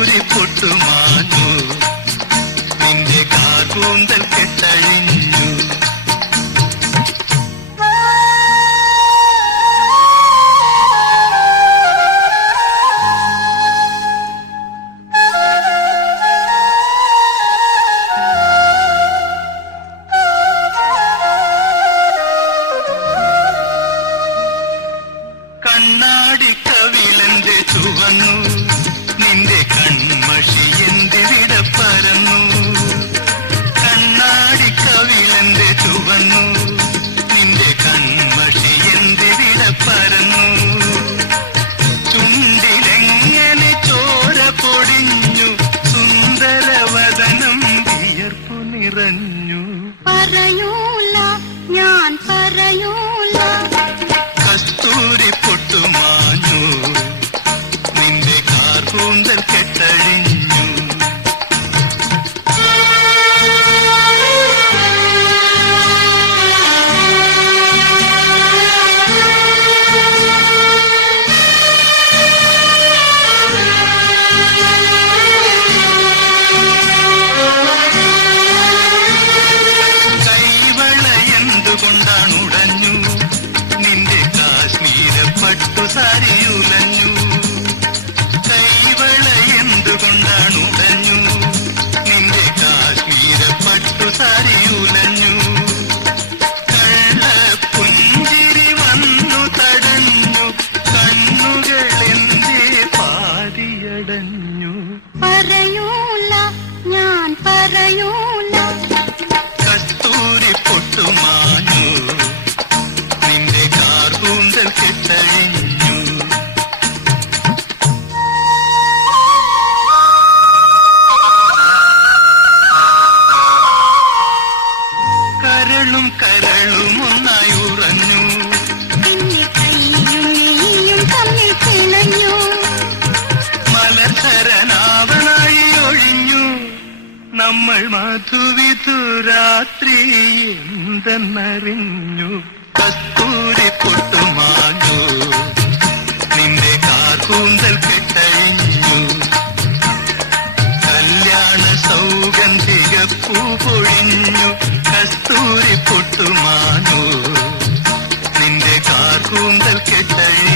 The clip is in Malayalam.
കസ്തൂരി പൊട്ടുമാഞ്ഞു, നിന്റെ കാർകൂന്തൽ കെട്ടഴിഞ്ഞു. കണ്ണാടി കവിളന്റെ ചുവന്നു, നിന്റെ കൺമഷി എന്തിവിട പരന്നു. കണ്ണാടി കവിളന്റെ ചുവന്നു, നിന്റെ കൺമഷി എന്തിവിട പരന്നു. ചുണ്ടിലെങ്ങനെ ചോര പൊടിഞ്ഞു, സുന്ദരവദനം വിയർപ്പു നിറഞ്ഞു. പറയൂല ഞാൻ പറയൂല, കസ്തൂരി പൊട്ടുമാഞ്ഞു, നിന്റെ കാർകൂന്തൽ കെട്ടഴിഞ്ഞു. കൈവള എന്തുകൊണ്ടാണ് ഉടഞ്ഞു, നിന്റെ കാശ്മീര പട്ടുസാരിയുലഞ്ഞു. കൈവള എന്തുകൊണ്ടാണ് ഉടഞ്ഞു, നിന്റെ കാശ്മീര പട്ടുസാരിയുലഞ്ഞു. കള്ളപ്പുഞ്ചിരി വന്നു തടഞ്ഞു, കണ്ണുകളെന്തേ പാതിയടഞ്ഞു. പറയൂല ഞാൻ പറയൂല, കസ്തൂരി പൊട്ടുമാഞ്ഞു, നിന്റെ കാർകൂന്തൽ കെട്ടഴിഞ്ഞു. കരളും കരളും ഒന്നായി ഉറഞ്ഞു, പിന്നെ കയ്യും നീയും തമ്മിൽ പിണഞ്ഞു. മലധരനാവനായി ഒഴിഞ്ഞു, നമ്മൾ മധുവിധു രാത്രി എന്തെന്നറിഞ്ഞു. കസ്തൂരി പൊട്ടുമാഞ്ഞു, നിന്റെ കാർകൂന്തൽ കെട്ടഴിഞ്ഞു. കല്യാണ സൗഗന്ധിക പൂ പൊഴിഞ്ഞു, കസ്തൂരി പൊട്ടുമാഞ്ഞു, നിന്റെ കാർകൂന്തൽ കെട്ടഴിഞ്ഞു.